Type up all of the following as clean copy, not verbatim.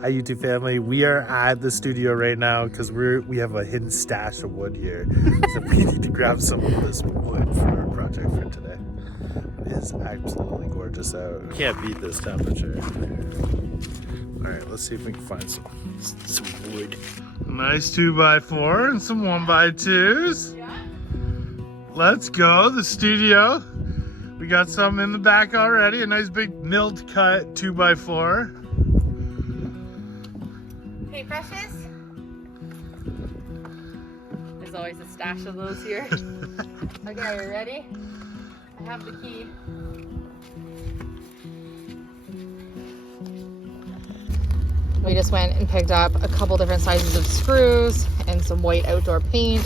Hi YouTube family, we are at the studio right now because we have a hidden stash of wood here. So we need to grab some of this wood for our project for today. It is absolutely gorgeous out. Can't beat this temperature. Alright, let's see if we can find some wood. A nice 2x4 and some 1x2s. Let's go, the studio. We got some in the back already, a nice big milled cut 2x4. Paintbrushes. There's always a stash of those here. Okay, are you ready? I have the key. We just went and picked up a couple different sizes of screws and some white outdoor paint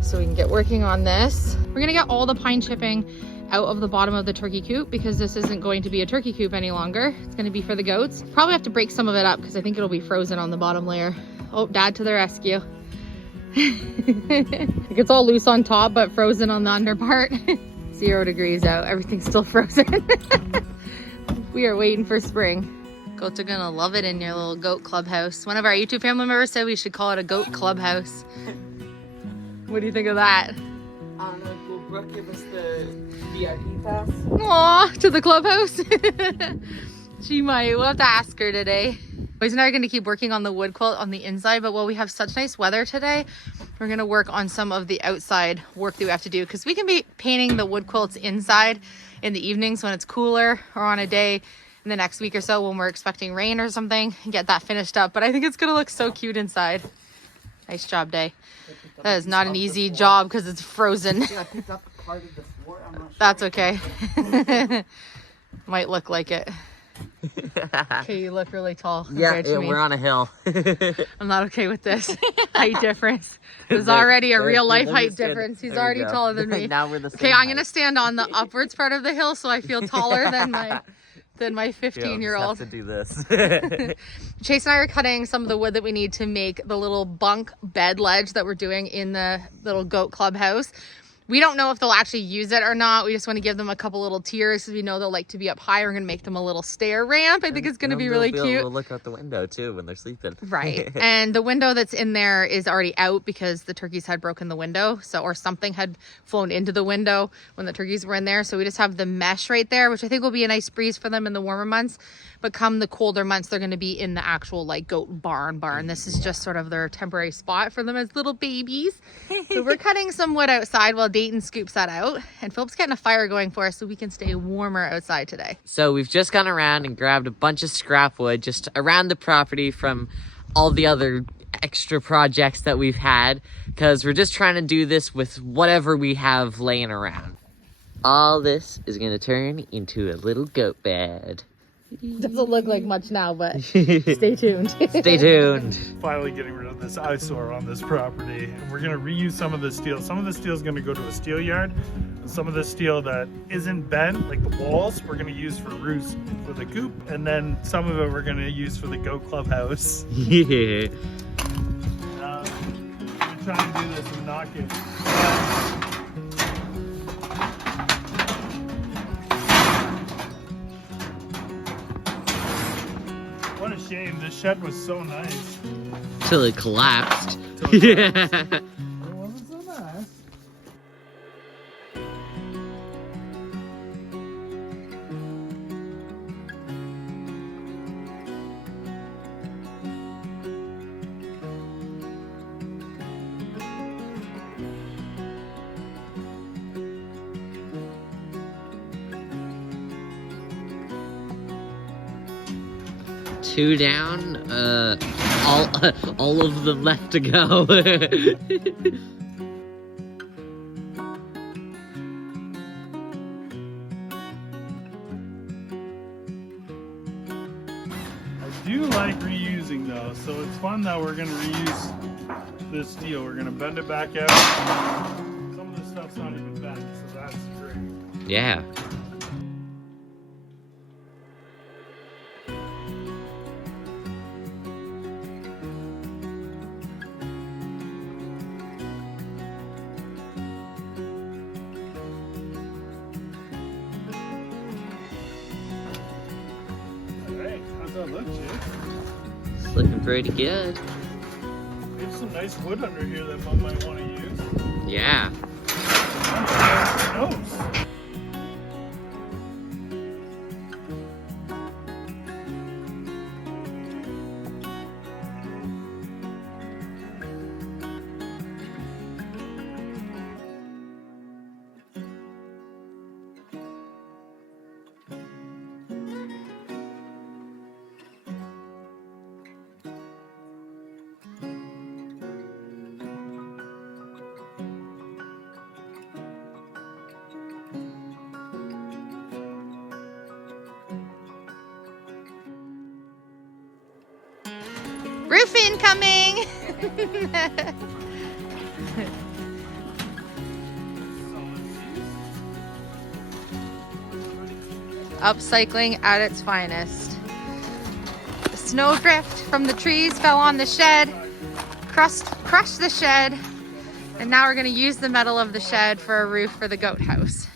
so we can get working on this. We're gonna get all the pine chipping out of the bottom of the turkey coop because this isn't going to be a turkey coop any longer. It's going to be for the goats. Probably have to break some of it up because I think it'll be frozen on the bottom layer. Oh, Dad to the rescue. Like it's all loose on top but frozen on the under part. 0 degrees out, everything's still frozen. We are waiting for spring. Goats are gonna love it in your little goat clubhouse. One of our YouTube family members said we should call it a goat clubhouse. What do you think of that? Will Brooke give us the VIP pass? Aw, to the clubhouse? She might. We'll have to ask her today. Boys and I are going to keep working on the wood quilt on the inside, but while we have such nice weather today, we're going to work on some of the outside work that we have to do because we can be painting the wood quilts inside in the evenings when it's cooler or on a day in the next week or so when we're expecting rain or something and get that finished up. But I think it's going to look so cute inside. Nice job, Day. That is not an easy job because it's frozen. Yeah, I picked up part of the floor. I'm not sure. That's okay. Might look like it. Okay, you look really tall. Yeah, we're on a hill. I'm not okay with this height difference. There's already a real life height difference. He's already taller than me. Now we're the same Okay, I'm height. gonna stand on the upwards part of the hill so I feel taller than my 15-year-old. Have to do this. Chase and I are cutting some of the wood that we need to make the little bunk bed ledge that we're doing in the little goat clubhouse. We don't know if they'll actually use it or not. We just want to give them a couple little tiers because we know they'll like to be up high. We're going to make them a little stair ramp. I think it's going to be really cute. We'll look out the window too when they're sleeping. Right. And the window that's in there is already out because the turkeys had broken the window. Or something had flown into the window when the turkeys were in there. So we just have the mesh right there, which I think will be a nice breeze for them in the warmer months. But come the colder months, they're going to be in the actual like goat barn. This is just sort of their temporary spot for them as little babies. So we're cutting some wood outside while Dayton scoops that out. And Philip's getting a fire going for us so we can stay warmer outside today. So we've just gone around and grabbed a bunch of scrap wood just around the property from all the other extra projects that we've had because we're just trying to do this with whatever we have laying around. All this is going to turn into a little goat bed. Doesn't look like much now, but stay tuned. Stay tuned. Finally getting rid of this eyesore on this property. And we're gonna reuse some of the steel. Some of the steel is gonna go to a steel yard. And some of the steel that isn't bent, like the walls, we're gonna use for roofs for the coop. And then some of it we're gonna use for the goat clubhouse. Yeah. I'm gonna try and do this and knock it. What a shame, this shed was so nice. Till it collapsed. It wasn't so nice. Two down, all of them left to go. I do like reusing though, so it's fun that we're gonna reuse this steel. We're gonna bend it back out. Some of the stuff's not even bent, so that's great. Yeah. How's that look, Jake? It's looking pretty good. There's some nice wood under here that Mom might want to use. Yeah. Who knows? Roof incoming! Upcycling at its finest. The snowdrift from the trees fell on the shed, crushed the shed, and now we're going to use the metal of the shed for a roof for the goat house.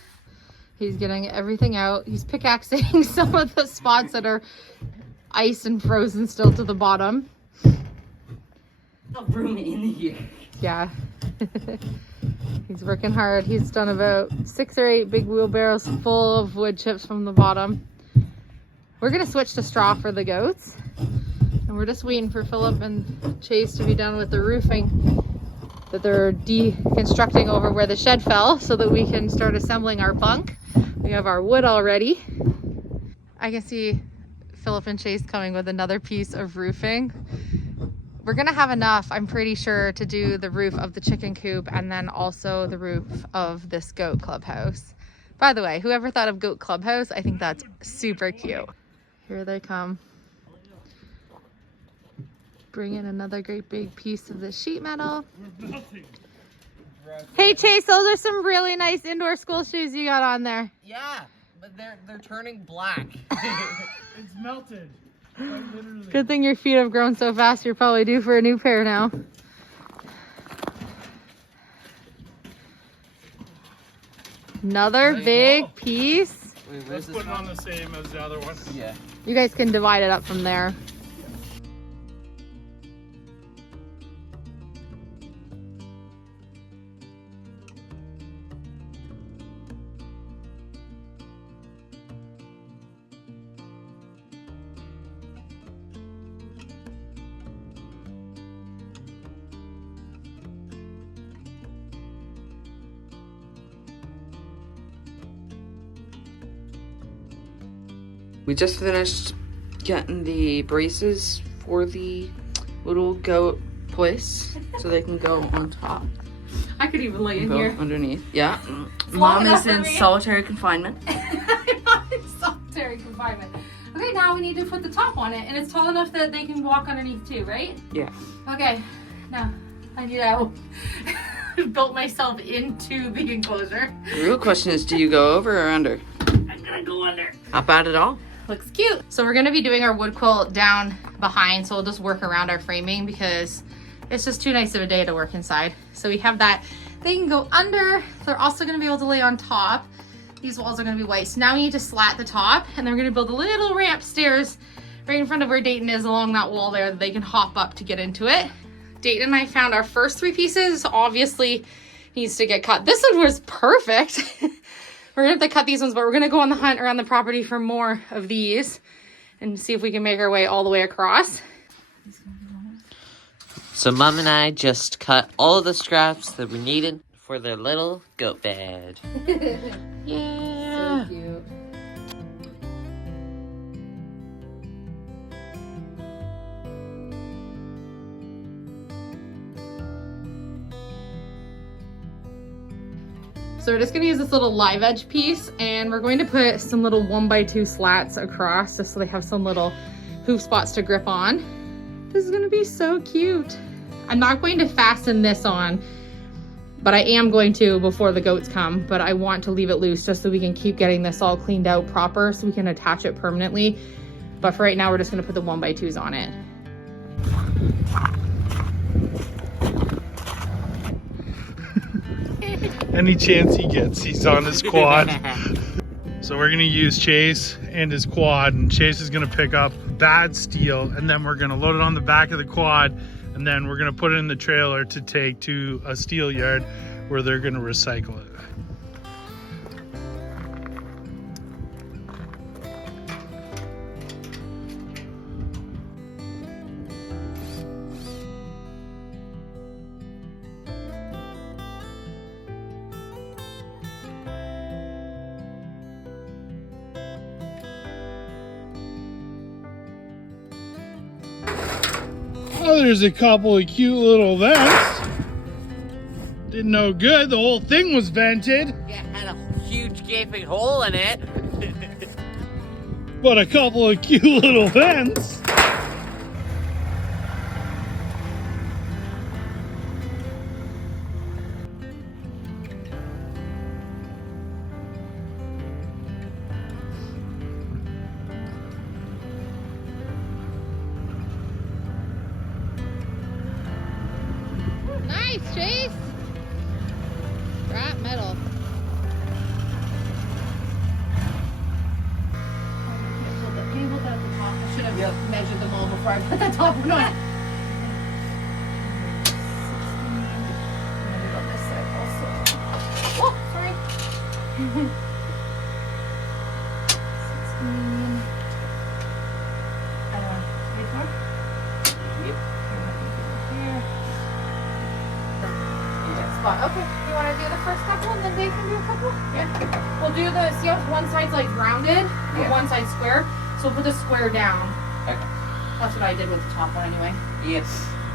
He's getting everything out. He's pickaxing some of the spots that are ice and frozen still to the bottom. Room in here. Yeah. He's working hard. He's done about 6 or 8 big wheelbarrows full of wood chips from the bottom. We're gonna switch to straw for the goats. And we're just waiting for Philip and Chase to be done with the roofing that they're deconstructing over where the shed fell so that we can start assembling our bunk. We have our wood already. I can see Philip and Chase coming with another piece of roofing. We're gonna have enough, I'm pretty sure, to do the roof of the chicken coop and then also the roof of this goat clubhouse. By the way, whoever thought of goat clubhouse, I think that's super cute. Here they come. Bring in another great big piece of the sheet metal. Hey Chase, those are some really nice indoor school shoes you got on there. Yeah, but they're turning black. It's melted. Quite literally. Good thing your feet have grown so fast, you're probably due for a new pair now. Another big piece. Wait, where's Let's this put it on the same as the other one. Yeah. You guys can divide it up from there. We just finished getting the braces for the little goat place so they can go on top. I could even lay in Go here. underneath. Yeah. long Mom enough is for in me. solitary confinement. I'm not in solitary confinement. Okay, now we need to put the top on it, and it's tall enough that they can walk underneath too, right? Yeah. Okay, now I need to built myself into the enclosure. The real question is, do you go over or under? I'm gonna go under. Not bad at all. Looks cute. So we're gonna be doing our wood quilt down behind, so we'll just work around our framing because it's just too nice of a day to work inside. So we have that. They can go under. They're also gonna be able to lay on top. These walls are gonna be white. So now we need to slat the top, and then we're gonna build a little ramp stairs right in front of where Dayton is along that wall there that they can hop up to get into it. Dayton and I found our first 3 pieces. Obviously needs to get cut. This one was perfect. We're gonna have to cut these ones, but we're gonna go on the hunt around the property for more of these and see if we can make our way all the way across. So Mom and I just cut all of the scraps that we needed for their little goat bed. Yeah. So cute. So we're just gonna use this little live edge piece, and we're going to put some little 1x2 slats across just so they have some little hoof spots to grip on. This is gonna be so cute. I'm not going to fasten this on, but I am going to before the goats come, but I want to leave it loose just so we can keep getting this all cleaned out proper so we can attach it permanently. But for right now, we're just gonna put the 1x2s on it. Any chance he gets, he's on his quad. So we're gonna use Chase and his quad, and Chase is gonna pick up bad steel, and then we're gonna load it on the back of the quad, and then we're gonna put it in the trailer to take to a steel yard where they're gonna recycle it. Oh, there's a couple of cute little vents. Did no good. The whole thing was vented, Yeah, it had a huge gaping hole in it. but a couple of cute little vents. Nice, Chase. Scrap metal. I should have measured them all before I put the top one on. Oh, sorry. 16. I don't know. 24? Yep. Spot. Okay, you want to do the first couple and then they can do a couple? Yeah. We'll do the, see how one side's like rounded and one side's square? So we'll put the square down. Okay. That's what I did with the top one anyway. Yes.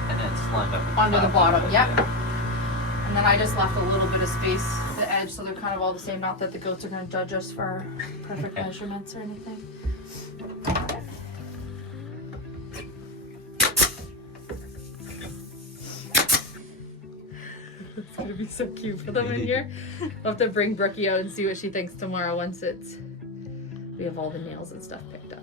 And then slide up. Onto the bottom, yep. And then I just left a little bit of space at the edge so they're kind of all the same. Not that the goats are going to judge us for our perfect measurements or anything. It's gonna be so cute for them in here. I'll have to bring Brookie out and see what she thinks tomorrow once we have all the nails and stuff picked up.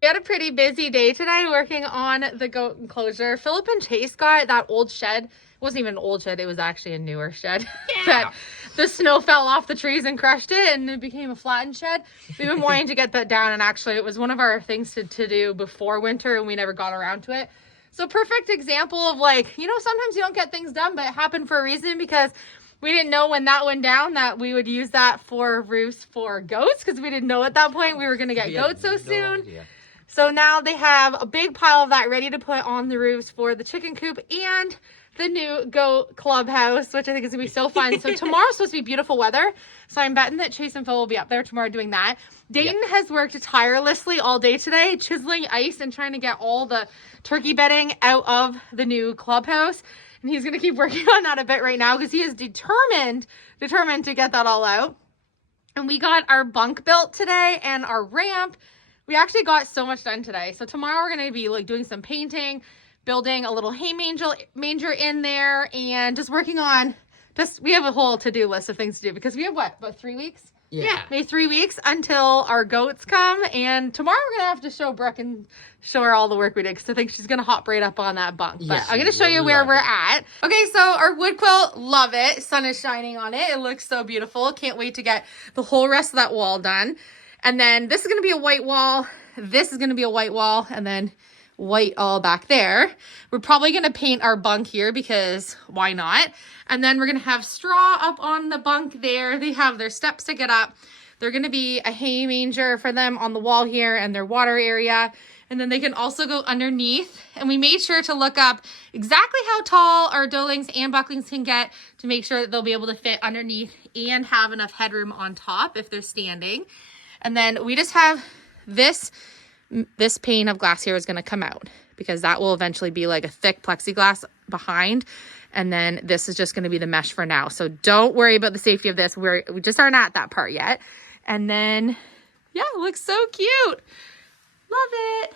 We had a pretty busy day today working on the goat enclosure. Philip and Chase got that old shed. It wasn't even an old shed, it was actually a newer shed. That the snow fell off the trees and crushed it and it became a flattened shed. We've been wanting to get that down, and actually it was one of our things to do before winter and we never got around to it. So perfect example of, like, you know, sometimes you don't get things done, but it happened for a reason, because we didn't know when that went down that we would use that for roofs for goats, because we didn't know at that point we were going to get goats so soon. Idea. So now they have a big pile of that ready to put on the roofs for the chicken coop and the new goat clubhouse, which I think is gonna be so fun. So tomorrow's supposed to be beautiful weather, so I'm betting that Chase and Phil will be up there tomorrow doing that. Dayton has worked tirelessly all day today, chiseling ice and trying to get all the turkey bedding out of the new clubhouse. And he's gonna keep working on that a bit right now because he is determined to get that all out. And we got our bunk built today and our ramp. We actually got so much done today. So tomorrow we're going to be like doing some painting, building a little hay manger in there, and just working on we have a whole to-do list of things to do because we have what, about 3 weeks? Yeah. Maybe 3 weeks until our goats come. And tomorrow we're going to have to show Brooke and show her all the work we did, because I think she's going to hop right up on that bunk. But Yes, I'm going to show you where we're at. Okay, so our wood quilt, love it. Sun is shining on it. It looks so beautiful. Can't wait to get the whole rest of that wall done. And then this is going to be a white wall. This is going to be a white wall. And then white all back there. We're probably going to paint our bunk here because why not? And then we're going to have straw up on the bunk there. They have their steps to get up. They're going to be a hay manger for them on the wall here and their water area. And then they can also go underneath. And we made sure to look up exactly how tall our doelings and bucklings can get to make sure that they'll be able to fit underneath and have enough headroom on top if they're standing. And then we just have this pane of glass here is going to come out because that will eventually be like a thick plexiglass behind. And then this is just going to be the mesh for now. So don't worry about the safety of this. We just aren't at that part yet. And then, yeah, it looks so cute. Love it.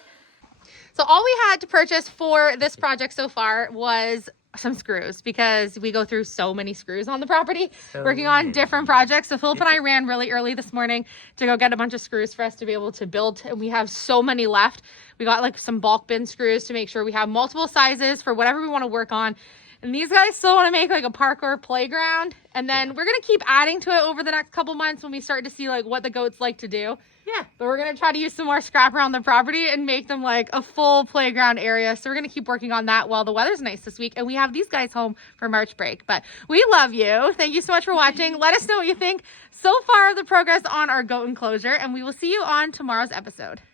So all we had to purchase for this project so far was some screws because we go through so many screws on the property working on different projects. So Philip and I ran really early this morning to go get a bunch of screws for us to be able to build. And we have so many left. We got like some bulk bin screws to make sure we have multiple sizes for whatever we want to work on. And these guys still want to make like a parkour playground. And then we're going to keep adding to it over the next couple months when we start to see like what the goats like to do. Yeah, but we're going to try to use some more scrap around the property and make them like a full playground area. So we're going to keep working on that while the weather's nice this week. And we have these guys home for March break. But we love you. Thank you so much for watching. Let us know what you think so far of the progress on our goat enclosure. And we will see you on tomorrow's episode.